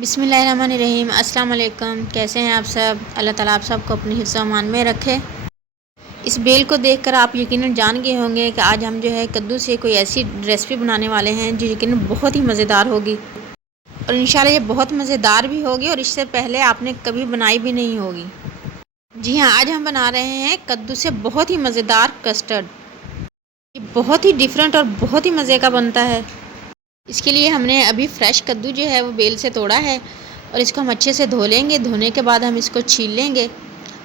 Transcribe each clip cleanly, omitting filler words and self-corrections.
बिस्मिल्लाहिर्रहमानिर्रहीम। अस्सलाम वालेकुम। कैसे हैं आप सब? अल्लाह ताला आप सबको अपनी हिफ्ज़ व अमान में रखे। इस बेल को देखकर आप यकीनन जान गए होंगे कि आज हम जो है कद्दू से कोई ऐसी रेसिपी बनाने वाले हैं जो यकीनन बहुत ही मज़ेदार होगी और इंशाल्लाह ये बहुत मज़ेदार भी होगी और इससे पहले आपने कभी बनाई भी नहीं होगी। जी हाँ, आज हम बना रहे हैं कद्दू से बहुत ही मज़ेदार कस्टर्ड। ये बहुत ही डिफरेंट और बहुत ही मज़े का बनता है। इसके लिए हमने अभी फ्रेश कद्दू जो है वो बेल से तोड़ा है और इसको हम अच्छे से धो लेंगे। धोने के बाद हम इसको छील लेंगे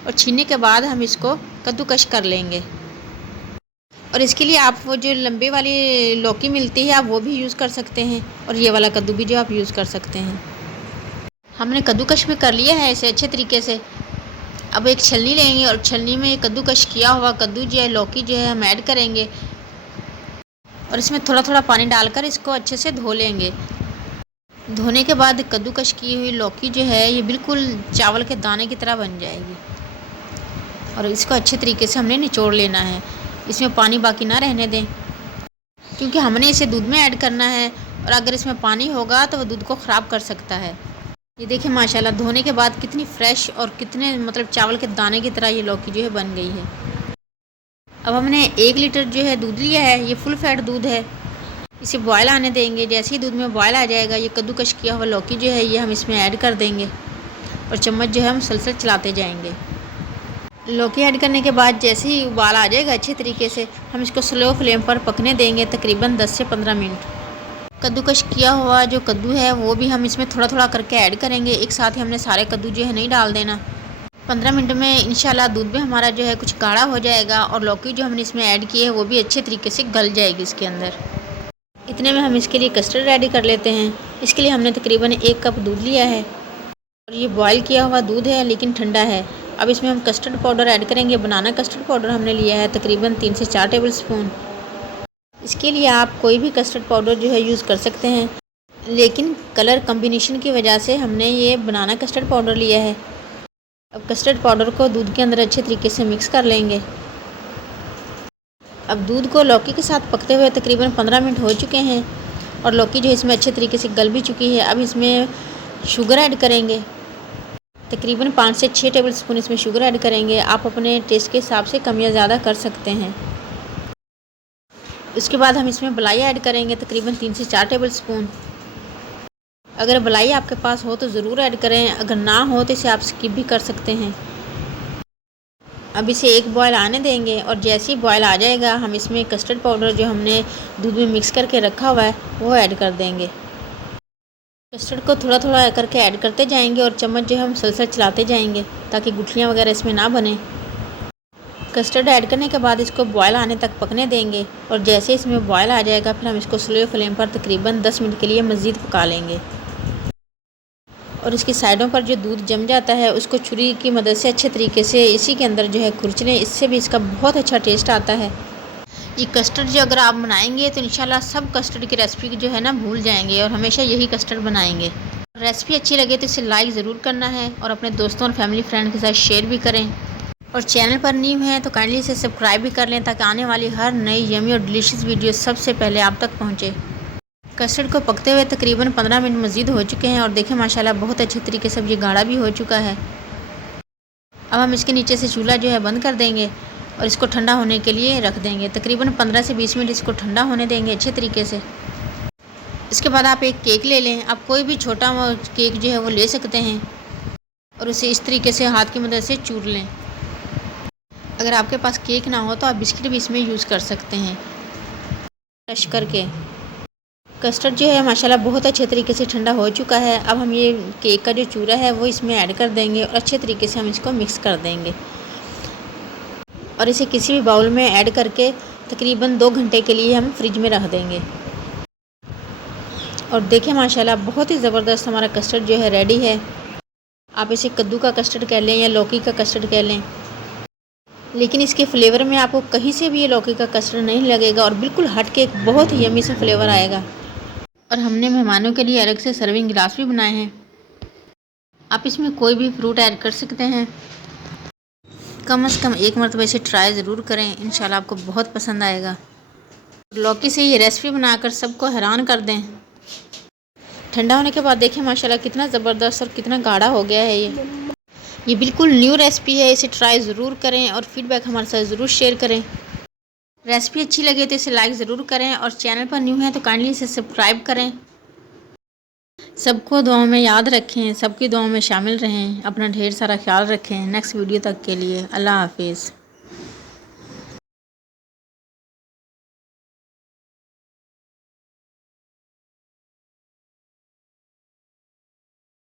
और छीलने के बाद हम इसको कद्दूकश कर लेंगे। और इसके लिए आप वो जो लंबे वाली लौकी मिलती है आप वो भी यूज़ कर सकते हैं और ये वाला कद्दू भी जो आप यूज़ कर सकते हैं। हमने कद्दूकश भी कर लिया है इसे अच्छे तरीके से। अब एक छलनी लेंगे और छलनी में कद्दूकश किया हुआ कद्दू जो है लौकी जो है हम ऐड करेंगे और इसमें थोड़ा थोड़ा पानी डालकर इसको अच्छे से धो लेंगे। धोने के बाद कद्दूकश की हुई लौकी जो है ये बिल्कुल चावल के दाने की तरह बन जाएगी और इसको अच्छे तरीके से हमने निचोड़ लेना है। इसमें पानी बाकी ना रहने दें क्योंकि हमने इसे दूध में ऐड करना है और अगर इसमें पानी होगा तो वह दूध को ख़राब कर सकता है। ये देखिए माशाल्लाह धोने के बाद कितनी फ़्रेश और कितने चावल के दाने की तरह ये लौकी जो है बन गई है। अब हमने 1 लीटर जो है दूध लिया है, ये फुल फैट दूध है। इसे बॉयल आने देंगे। जैसे ही दूध में बॉयल आ जाएगा ये कद्दूकश किया हुआ लौकी जो है ये हम इसमें ऐड कर देंगे और चम्मच जो है हम सलसल चलाते जाएंगे। लौकी ऐड करने के बाद जैसे ही उबाल आ जाएगा अच्छे तरीके से हम इसको स्लो फ्लेम पर पकने देंगे तकरीबन 10 से 15 मिनट। कद्दूकश किया हुआ जो कद्दू है वो भी हम इसमें थोड़ा थोड़ा करके ऐड करेंगे। एक साथ ही हमने सारे कद्दू जो है नहीं डाल देना। 15 मिनट में इंशाल्लाह दूध भी हमारा जो है कुछ गाढ़ा हो जाएगा और लौकी जो हमने इसमें ऐड की है वो भी अच्छे तरीके से गल जाएगी इसके अंदर। इतने में हम इसके लिए कस्टर्ड रेडी कर लेते हैं। इसके लिए हमने तकरीबन 1 कप दूध लिया है और ये बॉयल किया हुआ दूध है लेकिन ठंडा है। अब इसमें हम कस्टर्ड पाउडर ऐड करेंगे। बनाना कस्टर्ड पाउडर हमने लिया है तकरीबन 3 से 4 टेबल स्पून। इसके लिए आप कोई भी कस्टर्ड पाउडर जो है यूज़ कर सकते हैं लेकिन कलर कम्बिनेशन की वजह से हमने ये बनाना कस्टर्ड पाउडर लिया है। अब कस्टर्ड पाउडर को दूध के अंदर अच्छे तरीके से मिक्स कर लेंगे। अब दूध को लौकी के साथ पकते हुए तकरीबन 15 मिनट हो चुके हैं और लौकी जो है इसमें अच्छे तरीके से गल भी चुकी है। अब इसमें शुगर ऐड करेंगे। तकरीबन 5 से 6 टेबल स्पून इसमें शुगर ऐड करेंगे। आप अपने टेस्ट के हिसाब से कम या ज़्यादा कर सकते हैं। उसके बाद हम इसमें मलाई ऐड करेंगे तकरीबन 3 से 4 टेबल स्पून। अगर मलाई आपके पास हो तो ज़रूर ऐड करें, अगर ना हो तो इसे आप स्किप भी कर सकते हैं। अब इसे एक बॉयल आने देंगे और जैसे ही बॉयल आ जाएगा हम इसमें कस्टर्ड पाउडर जो हमने दूध में मिक्स करके रखा हुआ है वो ऐड कर देंगे। कस्टर्ड को थोड़ा थोड़ा करके ऐड करते जाएंगे और चम्मच जो है हम सलसल चलाते जाएंगे ताकि गुठलियाँ वगैरह इसमें ना बने। कस्टर्ड ऐड करने के बाद इसको बॉयल आने तक पकने देंगे और जैसे इसमें बॉयल आ जाएगा फिर हम इसको स्लो फ्लेम पर तकरीबन 10 मिनट के लिए मज़ीद पका लेंगे। और इसकी साइडों पर जो दूध जम जाता है उसको छुरी की मदद से अच्छे तरीके से इसी के अंदर जो है खुरच लें। इससे भी इसका बहुत अच्छा टेस्ट आता है। ये कस्टर्ड जो अगर आप बनाएंगे तो इंशाल्लाह सब कस्टर्ड की रेसिपी जो है ना भूल जाएंगे और हमेशा यही कस्टर्ड बनाएंगे। रेसिपी अच्छी लगे तो इसे लाइक ज़रूर करना है और अपने दोस्तों और फैमिली फ्रेंड के साथ शेयर भी करें और चैनल पर न्यू हैं तो काइंडली इसे सब्सक्राइब भी कर लें ताकि आने वाली हर नई यमी और डिलीशियस वीडियो सबसे पहले आप तक पहुँचे। कस्टर्ड को पकते हुए तकरीबन 15 मिनट मज़ीद हो चुके हैं और देखें माशाल्लाह बहुत अच्छे तरीके से अब ये गाढ़ा भी हो चुका है। अब हम इसके नीचे से चूल्हा जो है बंद कर देंगे और इसको ठंडा होने के लिए रख देंगे। तकरीबन 15 से 20 मिनट इसको ठंडा होने देंगे अच्छे तरीके से। इसके बाद आप एक केक ले लें। आप कोई भी छोटा केक जो है वो ले सकते हैं और उसे इस तरीके से हाथ की मदद से चूर लें। अगर आपके पास केक ना हो तो आप बिस्किट भी इसमें यूज़ कर सकते हैं क्रश करके। कस्टर्ड जो है माशाल्लाह बहुत अच्छे तरीके से ठंडा हो चुका है। अब हम ये केक का जो चूरा है वो इसमें ऐड कर देंगे और अच्छे तरीके से हम इसको मिक्स कर देंगे और इसे किसी भी बाउल में ऐड करके तकरीबन 2 घंटे के लिए हम फ्रिज में रख देंगे। और देखें माशाल्लाह बहुत ही ज़बरदस्त हमारा कस्टर्ड जो है रेडी है। आप इसे कद्दू का कस्टर्ड कह लें या लौकी का कस्टर्ड कह लें लेकिन इसके फ्लेवर में आपको कहीं से भी ये लौकी का कस्टर्ड नहीं लगेगा और बिल्कुल हट के एक बहुत ही यमी सा फ्लेवर आएगा। और हमने मेहमानों के लिए अलग से सर्विंग गिलास भी बनाए हैं। आप इसमें कोई भी फ्रूट ऐड कर सकते हैं। कम से कम एक मरतबा इसे ट्राई ज़रूर करें, इंशाल्लाह आपको बहुत पसंद आएगा। लौकी से ये रेसिपी बनाकर सबको हैरान कर दें। ठंडा होने के बाद देखें माशाल्लाह कितना ज़बरदस्त और कितना गाढ़ा हो गया है ये बिल्कुल न्यू रेसिपी है। इसे ट्राई ज़रूर करें और फीडबैक हमारे साथ ज़रूर शेयर करें। रेसिपी अच्छी लगे तो इसे लाइक ज़रूर करें और चैनल पर न्यू है तो काइंडली इसे सब्सक्राइब करें। सबको दुआओं में याद रखें, सबकी दुआओं में शामिल रहें। अपना ढेर सारा ख्याल रखें। नेक्स्ट वीडियो तक के लिए अल्लाह हाफिज़।